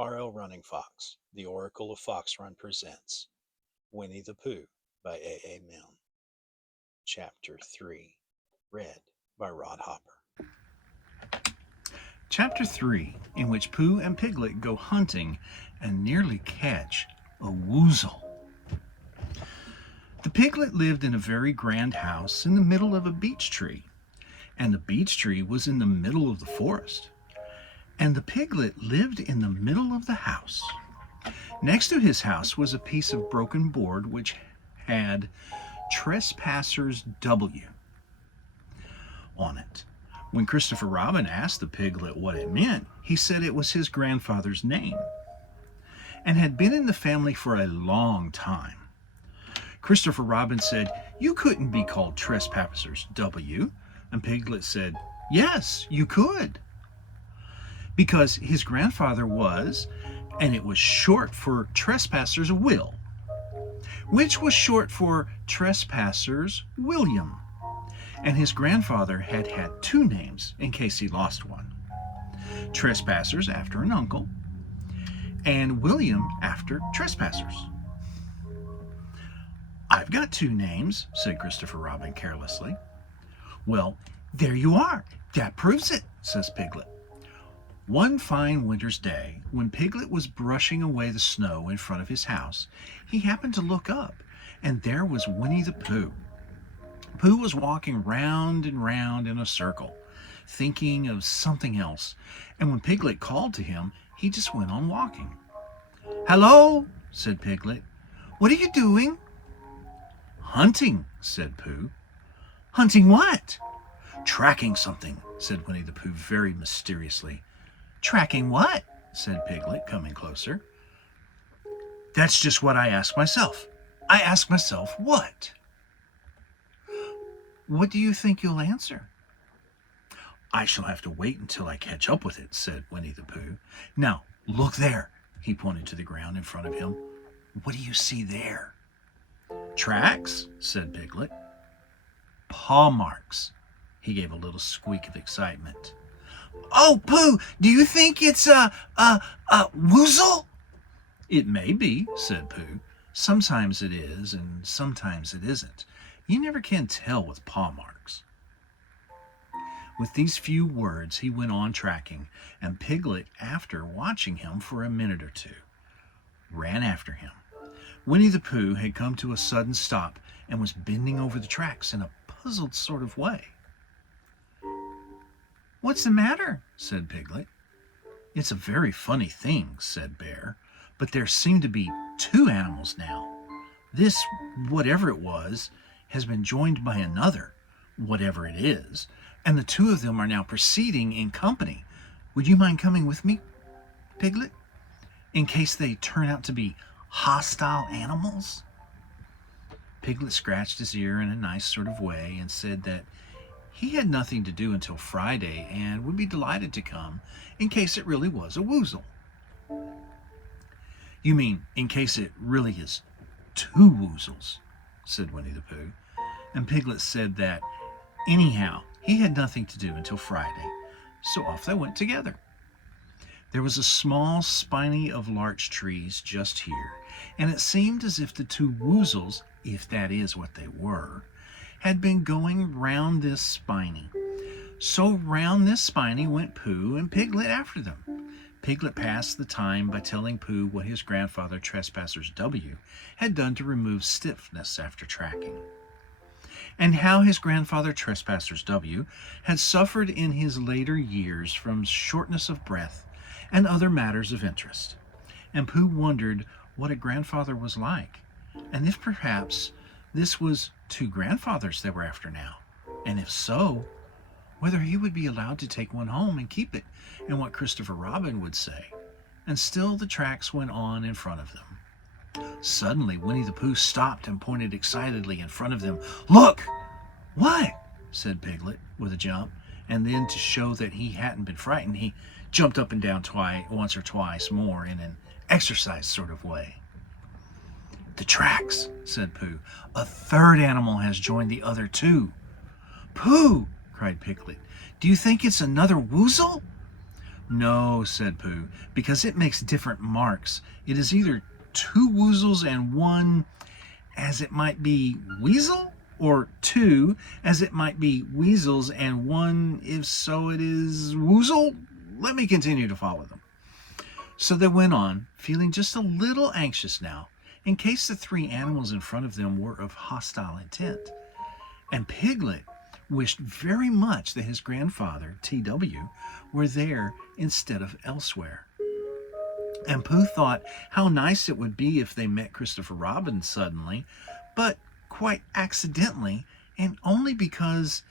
R.L. Running Fox, The Oracle of Fox Run presents Winnie-the-Pooh by A. Milne. Chapter 3, read by Rod Hopper. Chapter 3, in which Pooh and Piglet go hunting and nearly catch a woozle. The piglet lived in a very grand house in the middle of a beech tree, and the beech tree was in the middle of the forest. And the piglet lived in the middle of the house. Next to his house was a piece of broken board which had Trespassers W on it. When Christopher Robin asked the piglet what it meant, he said it was his grandfather's name and had been in the family for a long time. Christopher Robin said, "You couldn't be called Trespassers W." And Piglet said, "Yes, you could." Because his grandfather was, and it was short for Trespassers Will, which was short for Trespassers William. And his grandfather had had two names in case he lost one. Trespassers after an uncle, and William after Trespassers. "I've got two names," said Christopher Robin carelessly. "Well, there you are. That proves it," says Piglet. One fine winter's day, when Piglet was brushing away the snow in front of his house, he happened to look up, and there was Winnie-the-Pooh. Pooh was walking round and round in a circle, thinking of something else, and when Piglet called to him, he just went on walking. "Hello," said Piglet. "What are you doing?" "Hunting," said Pooh. "Hunting what?" "Tracking something," said Winnie-the-Pooh very mysteriously. "Tracking what?" said Piglet, coming closer. "That's just what I ask myself. I ask myself, what?" "What do you think you'll answer?" "I shall have to wait until I catch up with it," said Winnie-the-Pooh. "Now, look there." He pointed to the ground in front of him. "What do you see there?" "Tracks," said Piglet. "Paw marks." He gave a little squeak of excitement. "Oh, Pooh, do you think it's a woozle?" "It may be," said Pooh. "Sometimes it is, and sometimes it isn't. You never can tell with paw marks." With these few words, he went on tracking, and Piglet, after watching him for a minute or two, ran after him. Winnie-the-Pooh had come to a sudden stop and was bending over the tracks in a puzzled sort of way. "What's the matter?" said Piglet. "It's a very funny thing," said Bear, "but there seem to be two animals now. This, whatever it was, has been joined by another, whatever it is, and the two of them are now proceeding in company. Would you mind coming with me, Piglet, in case they turn out to be hostile animals?" Piglet scratched his ear in a nice sort of way and said that he had nothing to do until Friday and would be delighted to come in case it really was a woozle. "You mean in case it really is two woozles," said Winnie-the-Pooh. And Piglet said that, anyhow, he had nothing to do until Friday, so off they went together. There was a small spiny of larch trees just here, and it seemed as if the two woozles, if that is what they were, had been going round this spiny. So round this spiny went Pooh and Piglet after them. Piglet passed the time by telling Pooh what his grandfather Trespassers W had done to remove stiffness after tracking, and how his grandfather Trespassers W had suffered in his later years from shortness of breath and other matters of interest. And Pooh wondered what a grandfather was like, and if perhaps this was two grandfathers they were after now, and if so, whether he would be allowed to take one home and keep it, and what Christopher Robin would say. And still the tracks went on in front of them. Suddenly Winnie-the-Pooh stopped and pointed excitedly in front of them. "Look!" "What?" said Piglet with a jump, and then to show that he hadn't been frightened, he jumped up and down once or twice more in an exercise sort of way. "The tracks," said Pooh. "A third animal has joined the other two." "Pooh!" cried Piglet. "Do you think it's another woozle?" No, said Pooh, because it makes different marks. It is either 2 woozles and 1 as it might be weasel, or 2 as it might be weasels and 1 if so it is woozle. Let me continue to follow them. So they went on, feeling just a little anxious now, in case the 3 animals in front of them were of hostile intent. And Piglet wished very much that his grandfather, T.W., were there instead of elsewhere. And Pooh thought how nice it would be if they met Christopher Robin suddenly, but quite accidentally, and only because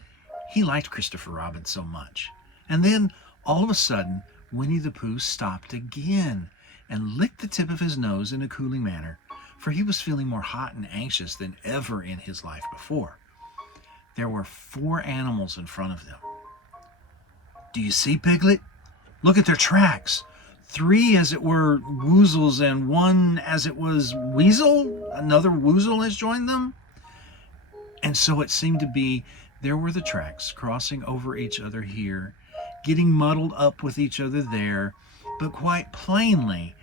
he liked Christopher Robin so much. And then, all of a sudden, Winnie-the-Pooh stopped again and licked the tip of his nose in a cooling manner, for he was feeling more hot and anxious than ever in his life before. There were 4 animals in front of them. Do you see, Piglet? Look at their tracks. 3 as it were woozles and 1 as it was weasel. Another woozle has joined them. And so it seemed to be there were the tracks crossing over each other here, getting muddled up with each other there, but quite plainly,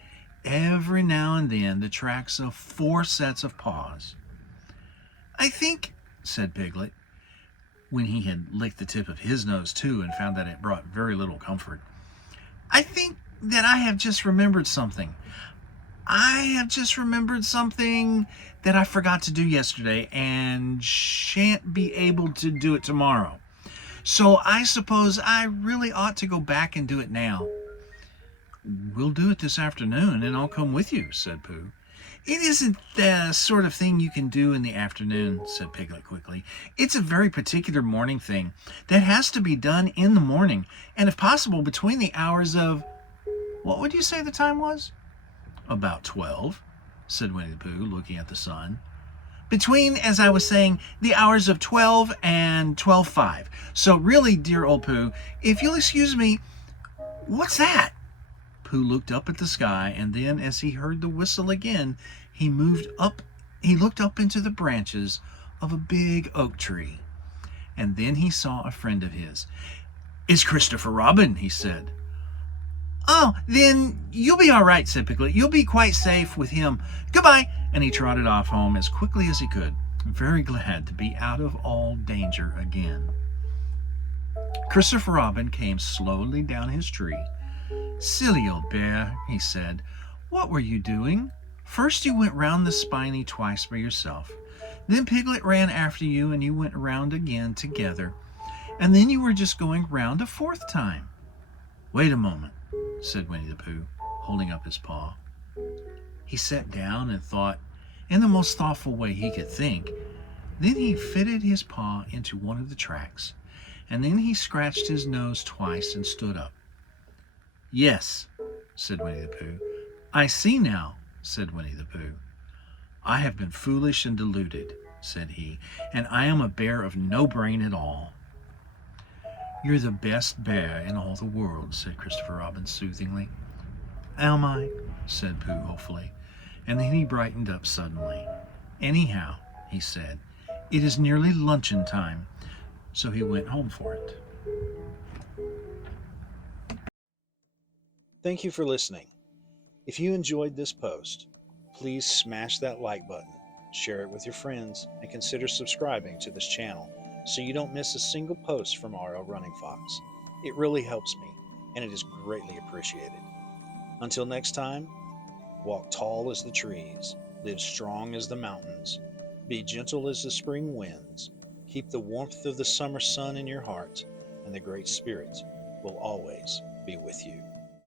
every now and then, the tracks of 4 sets of paws. I think, said Piglet, when he had licked the tip of his nose too and found that it brought very little comfort, I think that I have just remembered something. I have just remembered something that I forgot to do yesterday and shan't be able to do it tomorrow. So I suppose I really ought to go back and do it now. We'll do it this afternoon and I'll come with you, said Pooh. It isn't the sort of thing you can do in the afternoon, said Piglet quickly. It's a very particular morning thing that has to be done in the morning, and if possible between the hours of... What would you say the time was? About 12, said Winnie-the-Pooh, looking at the sun. Between, as I was saying, the hours of 12 and 12:05. So really, dear old Pooh, if you'll excuse me, what's that? Pooh looked up at the sky, and then, as he heard the whistle again, he looked up into the branches of a big oak tree. And then he saw a friend of his. It's Christopher Robin, he said. Oh, then you'll be all right, said Piglet. You'll be quite safe with him. Goodbye. And he trotted off home as quickly as he could, very glad to be out of all danger again. Christopher Robin came slowly down his tree. Silly old bear, he said, what were you doing? First you went round the spinney twice by yourself. Then Piglet ran after you, and you went round again together. And then you were just going round a 4th time. Wait a moment, said Winnie-the-Pooh, holding up his paw. He sat down and thought, in the most thoughtful way he could think. Then he fitted his paw into one of the tracks, and then he scratched his nose twice and stood up. Yes, said Winnie-the-Pooh. I see now, said Winnie-the-Pooh. I have been foolish and deluded, said he, and I am a bear of no brain at all. You're the best bear in all the world, said Christopher Robin soothingly. Am I? Said Pooh hopefully, and then he brightened up suddenly. Anyhow, he said, it is nearly luncheon time, so he went home for it. Thank you for listening. If you enjoyed this post, please smash that like button, share it with your friends, and consider subscribing to this channel so you don't miss a single post from R.L. Running Fox. It really helps me, and it is greatly appreciated. Until next time, walk tall as the trees, live strong as the mountains, be gentle as the spring winds, keep the warmth of the summer sun in your heart, and the Great Spirit will always be with you.